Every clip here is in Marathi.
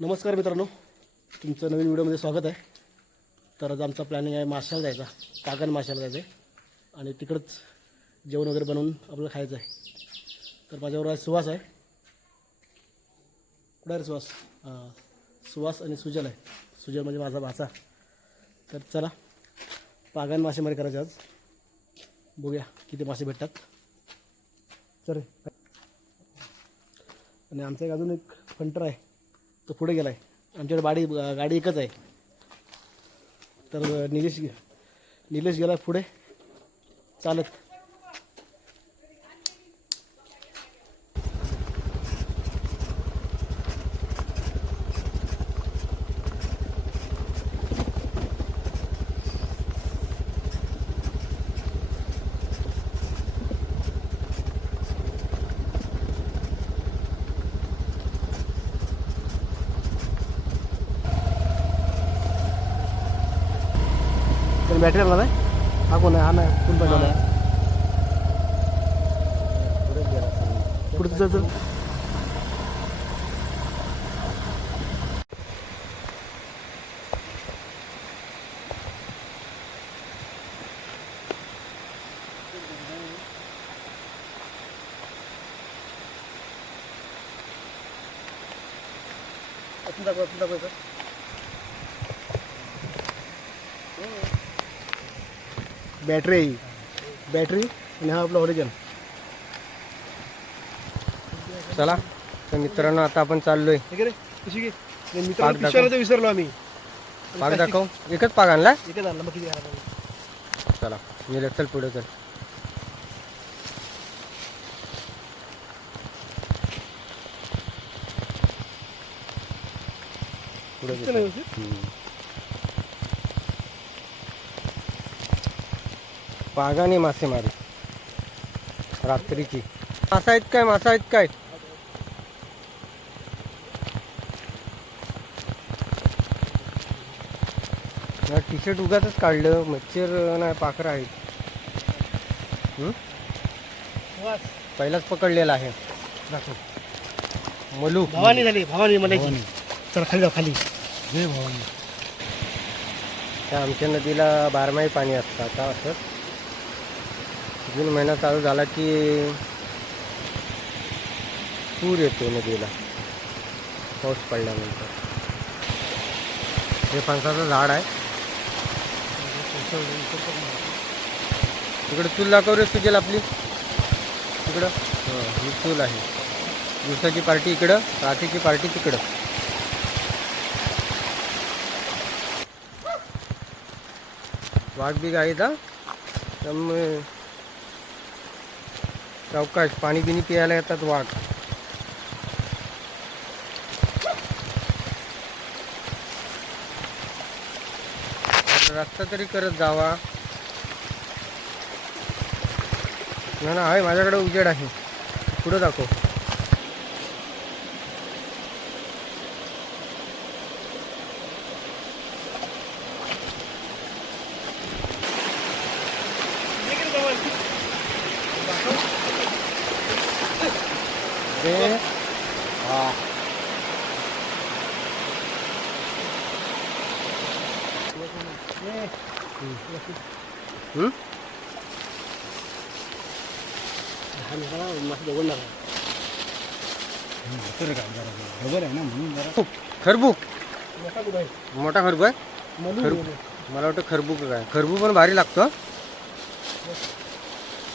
नमस्कार मित्रांनो. तुमचं नवीन व्हिडिओमध्ये स्वागत आहे. तर आज आमचा प्लॅनिंग आहे माशाला जायचा. कागन माशाला जायचं आहे आणि तिकडंच जेवण वगैरे बनवून आपल्याला खायचं आहे. तर माझ्यावर आज सुवास आहे. कुठं आहे रे सुवास आणि सुजल आहे. सुजल म्हणजे माझा भाचा. तर चला पागन मासेमारी करायचे आज. बघूया किती मासे भेटतात. चल आणि आमचा एक अजून एक फंटर आहे. तो पुढे गेला आहे आमच्याकडे गाडी गाडी एकच आहे. तर निलेश गे- निलेश गेला पुढे. चालत. तर बॅटरी आणला नाही हा। कोण आहे हा नाही कोण पाठवला पुढे तुझं चल अजून दाखव अजून दाखव इथं. बॅटरी आहे ही. बॅटरी आणि हा आपला ओरिजन चला तर मित्रांनो आता आपण चाललोय. ठीक आहे रे कशी घे. पाक मित्रांनो दाखव. पिशव्याला विसरलो आम्ही. पाग दाखव. एकच पाग आणला एकच आणला मग किती आणला चला मी चल पुढे चल. पुढे दिसतं ना व्यवस्थित? पागाने मासेमारी रात्रीची. मासा आहेत काय? मासा आहेत काय? टी शर्ट उगाच काढलं. मच्छर नाही पाखरं आहेत. हं? वास. पहिलाच पकडलेला आहे. मलू. भवानी झाली. भवानी म्हणायची. चला खाली जाऊ खाली. जय भवानी. त्या आमच्या नदीला बारमाही पाणी असतं. आता असं जून महिना चालू झाला की पूर येतो नदीला. पाऊस पडल्यानंतर. हे फणसाचं झाड आहे. तिकडं चूल दाखव रे सुजेल आपली. तिकडं हं, ही चूल आहे. दिवसाची पार्टी इकडं रात्रीची पार्टी तिकडं. वाघ बिघ आहे का त्यामुळे सावकाश पाणी बिनी प्यायला येतात वाघ. रस्ता तरी करत जावा. ना ना आहे माझ्याकडे उजेड आहे. पुढं दाखव. ते हा हं? मस्त बघून खबर आहे ना म्हणून जरा खरबूक मोठा कुठं आहे मोठा खरबू आहे मलू खरबू मला वाटतं खरबूक काय खरबू पण भारी लागतो हं.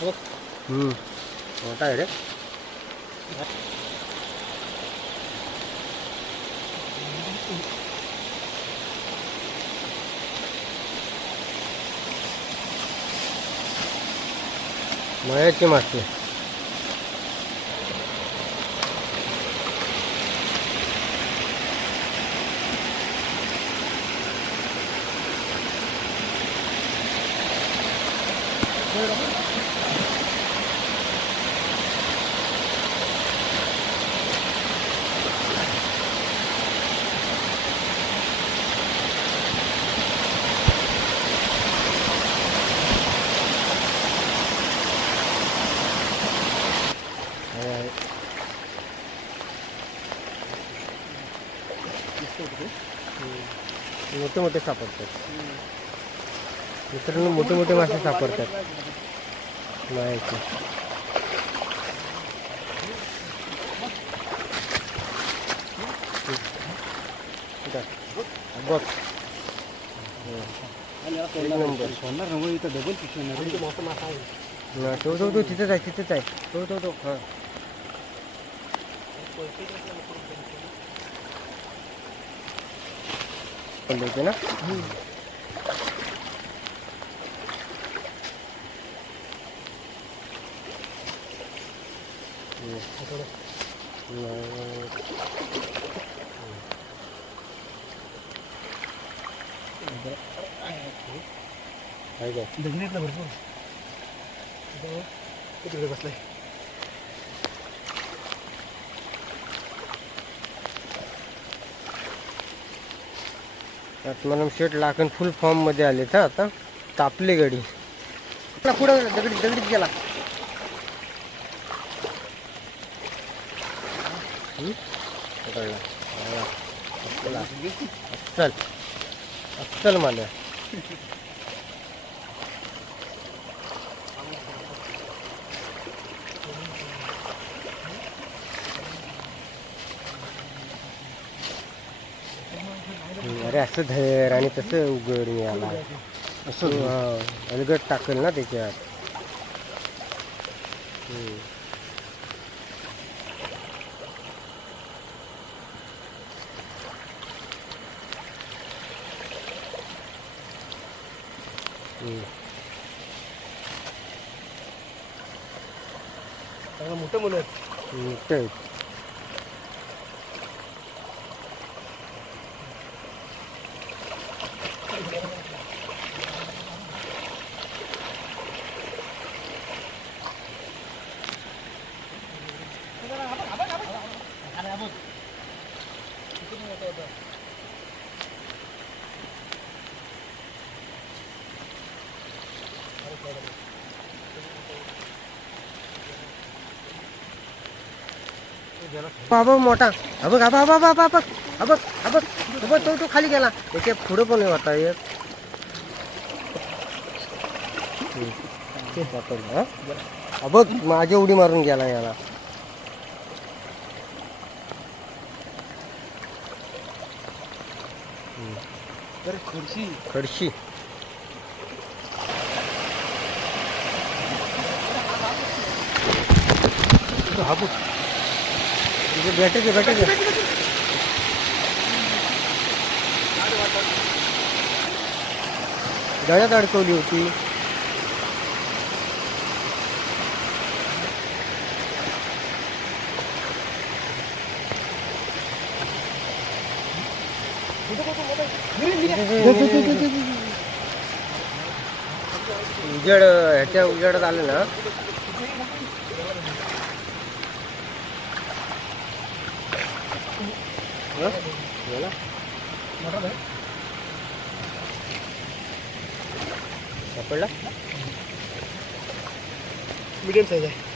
हो. हम्म. मोठा आहे रे मयाची मासे मस्त मोठे मोठे सापडतात. मित्रांनो मोठे मोठे मासे सापडतात. मायाचे बघ. इथं तो तो तो तिथंच आहे तिथंच आहे. तो तो तो हां. पडले होते ना आहे काय दगडीतला भरपूर इथं तो तिकडे बसलाय त्यात शेठ लाखन फुल फॉर्ममध्ये आले तर आता तापली गाडी. पुढं दगडी दगडीत गेला. चल. चल. आला. असं धर आणि तसं उघड मिळाला असं अलगट टाकल ना त्याच्यात. मोठं मुलं मोठं बाबा मोठा. अबघ आबा आबा आबा आबा अबघ अबघ अबघ तो तो खाली गेला. त्याच्या पुढं पण होता एक? अबघ माझी उडी मारून गेला याला. तर खुर्शी तो हापूस बॅटरी बॅटरी गळ्यात अडकवली होती? उजेड ह्याच्या उजेडात आलं ना हं? गेला? सापडला मीडियम साईज आहे.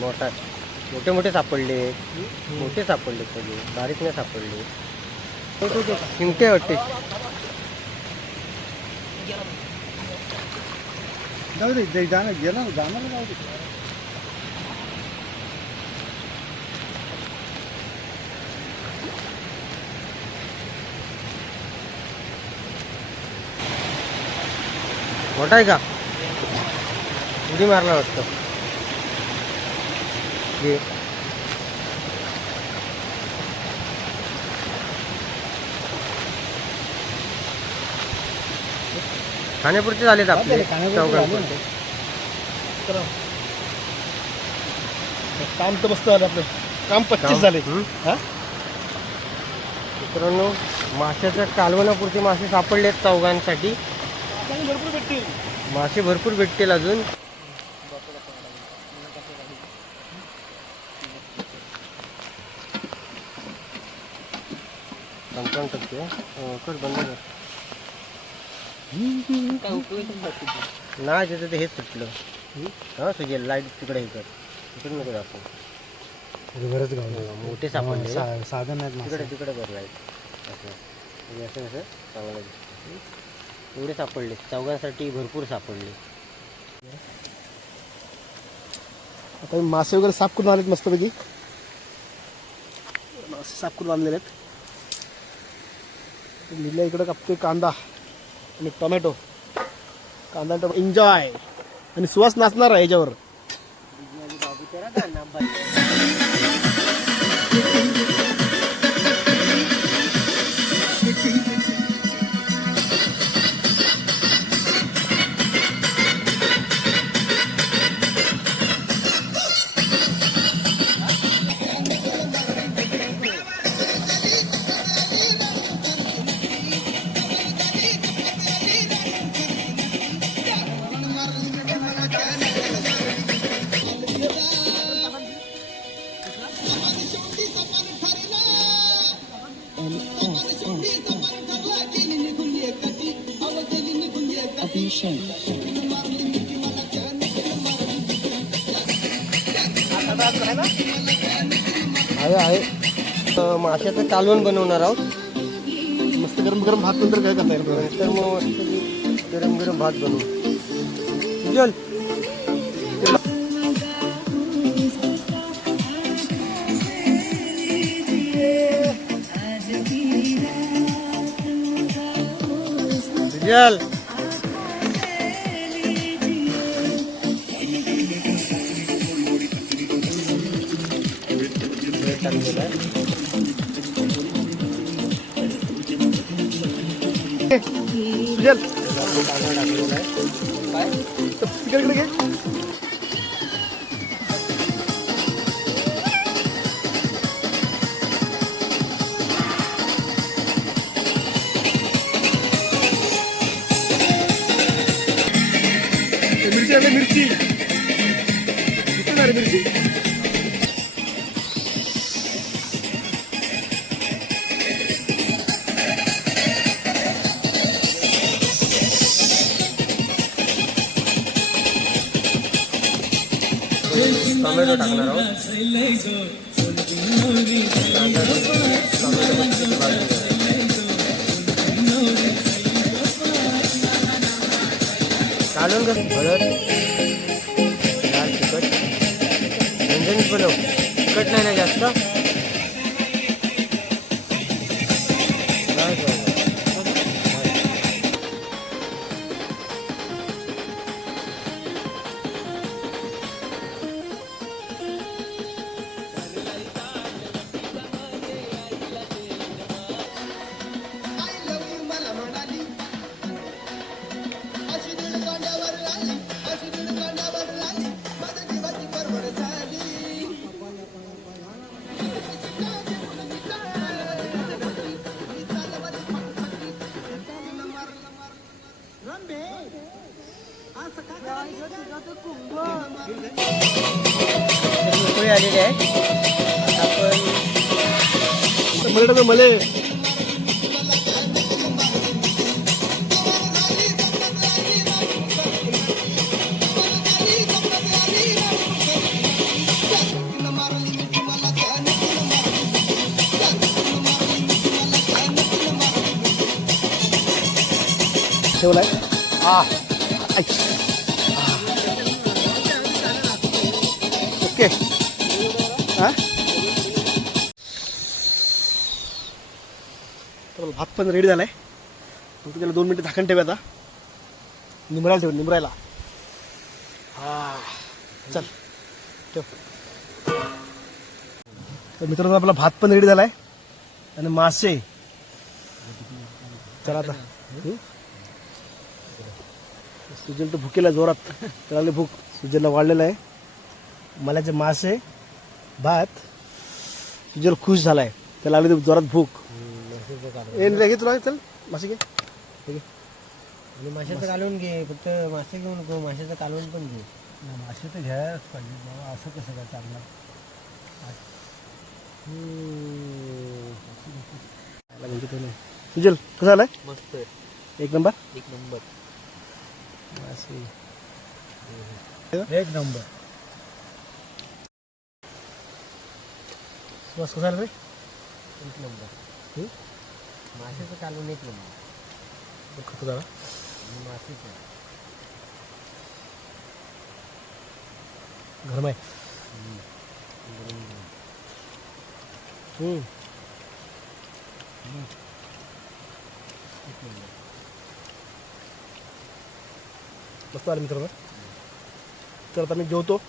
मोठा मोठे मोठे सापडले. मोठे सापडले सगळे. बारीक नाही सापडले. चिमटे वाटते जाऊ दे ते जाणार गेला ना जाणार ना जाऊ दे मोठा आहे का उडी मारला वाटतं खाण्यापुरते झालेत आपले. चौघांपुरते. तर काम तर मस्त झालं आपलं. काम पच्चीस झाले. हं? हा? मित्रांनो माशाच्या कालवणापुरते मासे सापडलेत चौघांसाठी. चांगले भरपूर भेटतील. मासे भरपूर भेटतील अजून. पंचावन्न टक्के. अं, कर बंद कर. नाही तिथं ते हेच सुटलं. हा सुजेल लाइट तिकडे हे कर. तिकडे नको दाखव बरंच गाव मोठे सापडले. साधन आहेत. तिकडे तिकडे कर लाइट. असं. म्हणजे असं कसं चांगलं दिसतं. एवढे सापडले. चौघांसाठी भरपूर सापडले. आता मी मासे वगैरे साफ करून आलेत मस्तपैकी. मासे साफ करून आणलेले आहेत. निल्या इकडं कापतोय कांदा. आणि टोमॅटो. कांदा टोमॅटो. एन्जॉय आणि सुवास नाचणार आहे याच्यावर. आहे आहे. अं, माशाचं कालवण बनवणार आहोत. मस्त गरम गरम भात नंतर काय करता येईल तर मग मस्त गरम गरम भात बनवू. चल. सुजल आहे. टाकलेला आहे तिकडे घे मिरची आहे मिरची किती झाली मिरची टोमॅटो टाकणार आहोत. कांदा, टोमॅटो मस्त लाल तिखट. झणझणीत बनव तिखट नाही ना जास्त? आपण मले मले. ठेवलाय? हा. ओके. हा? तर भात पण रेडी झालाय. फक्त त्याला दोन मिनिटं झाकण ठेवा आता. निमरायला ठेव निमरायला. हा. चल. ठेव. तर मित्रांनो आपला भात पण रेडी झालाय. आणि मासे. चला आता. सुजल तर भुकेला जोरात. त्याला भूक सुजलला वाढलेला आहे. मलाचे मासे भात. सुजल खुश झालाय. त्याला आली जोरात भूक. ए निल्या, घे तुला चल मासे घे हे घे. आणि माशाचं कालवून घे फक्त मासे घेऊ नको माशाचं कालवून पण घे. मासे तर घ्यायलाच पाहिजे बाबा असं कसं काय चालणार? खायला म्हणजे काही नाही. सुजल कसं झालंय मस्त एक नंबर? एक नंबर. मासे. एक नंबर. बस कसं आलं रे? एक नंबर. माशाचं कालवण नंबर खतो जरा मासेचं गरम आहे. हम्म. मस्त आलं मित्रांनो. तर आता मी जेवतो.